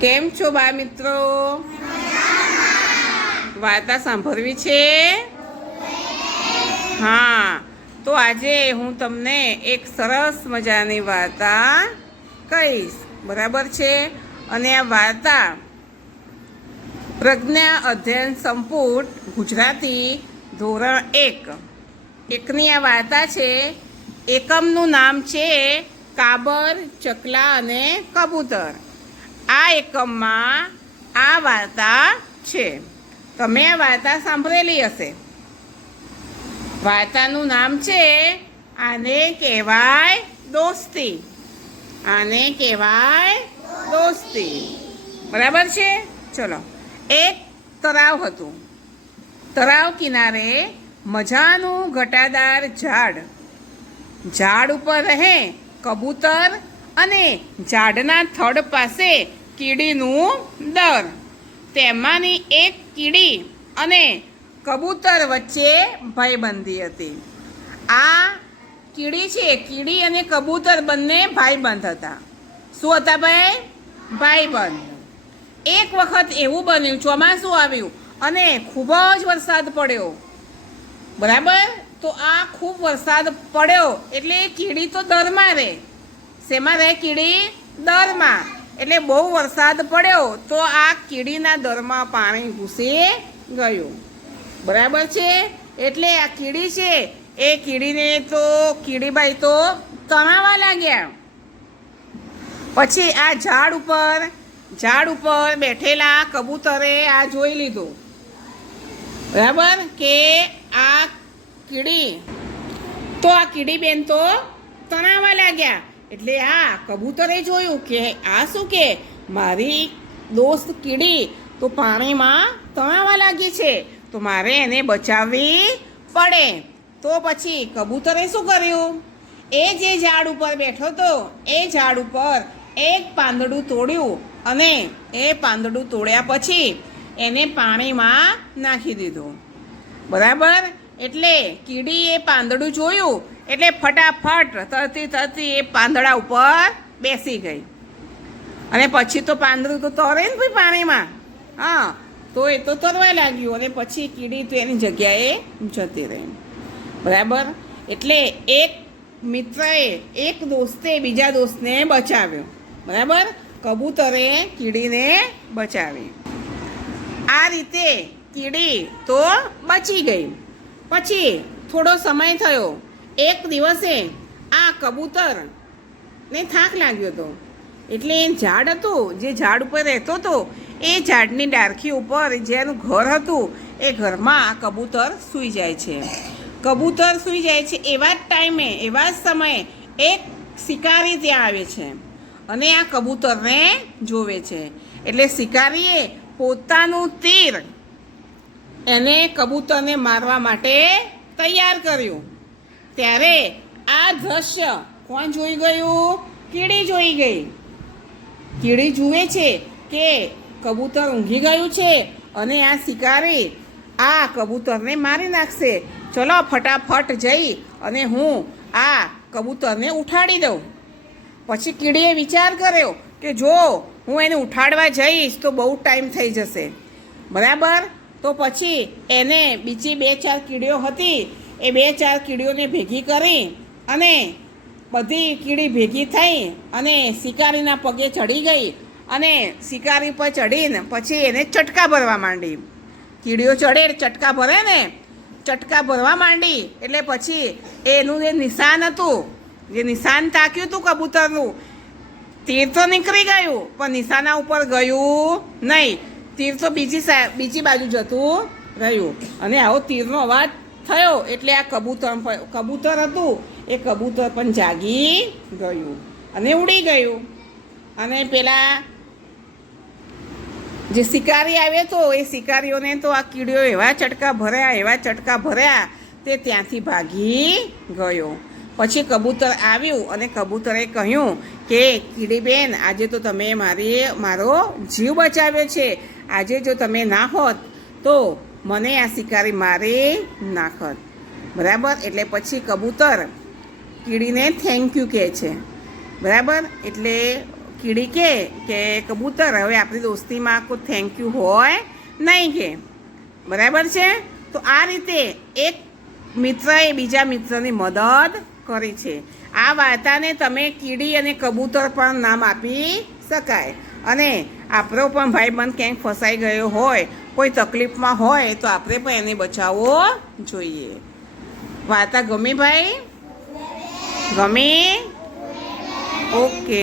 કેમ છો બા મિત્રો? વાર્તા સાંભળવી છે? હા, તો આજે હું તમને એક સરસ મજાની વાર્તા કહીશ. બરાબર છે? અને આ વાર્તા પ્રજ્ઞા અધ્યયન સંપુટ, ગુજરાતી ધોરણ એક. એકની આ વાર્તા છે, એકમનું નામ છે કાબર, ચકલા અને કબૂતર. આ એકમમાં આ વાર્તા છે. તમે આ વાર્તા સાંભળેલી હશે. વાર્તાનું નામ છે, આને કહેવાય દોસ્તી. આને કહેવાય દોસ્તી. બરાબર છે? ચલો. એક તળાવ હતું. તળાવ કિનારે મજાનું ઘટાદાર ઝાડ. ઝાડ ઉપર રહે કબૂતર અને ઝાડના થડ પાસે કીડીનું દર તેમાંની એક કીડી અને કબૂતર વચ્ચે ભાઈબંધી હતી. આ કીડી છે, કીડી અને કબૂતર બંને ભાઈબંધ હતા. શું હતા ભાઈ? ભાઈબંધ. એક વખત એવું બન્યું, ચોમાસું આવ્યું અને ખૂબ જ વરસાદ પડ્યો. બરાબર? તો આ ખૂબ વરસાદ પડ્યો એટલે કીડી તો દરમાં રહે. શેમાં રહે? કીડી દરમાં. એટલે બહુ વરસાદ પડ્યો તો આ કીડીના દરમાં પાણી ઘૂસી ગયું. બરાબર છે? એટલે આ કીડી છે, એ કીડીને તો કીડીબાઈ તો તણાવા લાગ્યા. પછી આ ઝાડ ઉપર ઝાડ ઉપર બેઠેલા કબૂતરે આ જોઈ લીધું. બરાબર? કે આ કીડી, તો આ કીડી બેન તો તણાવા લાગ્યા. એટલે આ કબૂતરે જોયું કે આ શું કે? મારી દોસ્ત કીડી. તો પાણીમાં તણાવા લાગી છે. તો મારે એને બચાવવી પડે. તો પછી કબૂતરે શું કર્યું? એ જે ઝાડ ઉપર બેઠો હતો, એ ઝાડ ઉપર એક પાંદડું તોડ્યું અને એ પાંદડું તોડ્યા પછી એને પાણીમાં નાખી દીધું. બરાબર? એટલે કીડીએ પાંદડું જોયું, એટલે ફટાફટ તરતી તરતી એ પાંદડા ઉપર બેસી ગઈ. અને પછી તો પાંદડું તો તરે ને ભાઈ પાણીમાં. હા, તો એ તો તરવા લાગ્યું અને પછી કીડી તો એની જગ્યાએ જતી રહી. બરાબર? એટલે એક મિત્રએ એક દોસ્તે બીજા દોસ્તને બચાવ્યો. બરાબર? કબૂતરે કીડીને બચાવી. આ રીતે કીડી તો બચી ગઈ. પછી થોડો સમય થયો. એક દિવસે આ કબૂતર ને થાક લાગ્યો હતો. એટલે એ ઝાડ હતું, જે ઝાડ ઉપર રહેતો હતો, એ ઝાડની ડારખી ઉપર જેનું ઘર હતું, એ ઘરમાં આ કબૂતર સૂઈ જાય છે. કબૂતર સૂઈ જાય છે એવા જ ટાઈમે, એવા જ સમયે એક શિકારી ત્યાં આવે છે અને આ કબૂતરને જોવે છે. એટલે શિકારીએ પોતાનું તીર એને કબૂતરને મારવા માટે તૈયાર કર્યું. ત્યારે આ દ્રશ્ય કોણ જોઈ ગયું? કીડી જોઈ ગઈ. કીડી જુએ છે કે કબૂતર ઊંઘી ગયું છે અને આ શિકારી આ કબૂતરને મારી નાખશે. ચલો ફટાફટ જઈ અને હું આ કબૂતરને ઉઠાડી દઉં. પછી કીડીએ વિચાર કર્યો કે જો હું એને ઉઠાડવા જઈશ તો બહુ ટાઈમ થઈ જશે. બરાબર? તો પછી એને બીજી બે ચાર કીડીઓ હતી, એ બે ચાર કીડીઓને ભેગી કરી અને બધી કીડી ભેગી થઈ અને શિકારીના પગે ચડી ગઈ અને શિકારી પર ચડીને પછી એને ચટકા ભરવા માંડી. કીડીઓ ચડે, ચટકા ભરે ને, ચટકા ભરવા માંડી એટલે પછી એનું જે નિશાન હતું, જે નિશાન તાક્યું હતું કબૂતરનું, તીર તો નીકળી ગયું, પણ નિશાના ઉપર ગયું નહીં. તીર તો બીજી બીજી બાજુ જતું રહ્યું. અને આવો તીરનો અવાજ થયો એટલે આ કબૂતર કબૂતર હતું. એ કબૂતર પણ જાગી ગયું અને ઉડી ગયું. અને પેલા જે શિકારી આવ્યો તો, એ શિકારીઓને તો આ કીડીઓ એવા ચટકા ભર્યા, એવા ચટકા ભર્યા, તે ત્યાંથી ભાગી ગયો. પછી કબૂતર આવ્યું અને કબૂતરે કહ્યું કે, કીડીબેન, આજે તો તમે મારી, મારો જીવ બચાવ્યો છે. આજે જો તમે ના હોત, તો મને આ શિકારી મારી નાખત બરાબર? એટલે પછી કબૂતર કીડીને થેન્ક યુ કહે છે. બરાબર? એટલે કીડી કે કે કબૂતર, હવે આપણી દોસ્તીમાં કોઈ થેન્ક યુ હોય નહીં કે. બરાબર છે? તો આ રીતે એક મિત્રએ બીજા મિત્રની મદદ કરી છે. આ વાર્તાને તમે કીડી અને કબૂતર પણ નામ આપી શકાય. અને આપણો પણ ભાઈબંધ ક્યાંક ફસાઈ ગયો હોય, કોઈ તકલીફમાં હોય, તો આપણે પણ એને બચાવવો જોઈએ. વાર્તા ગમી, ભાઈ? ગમી? ઓકે.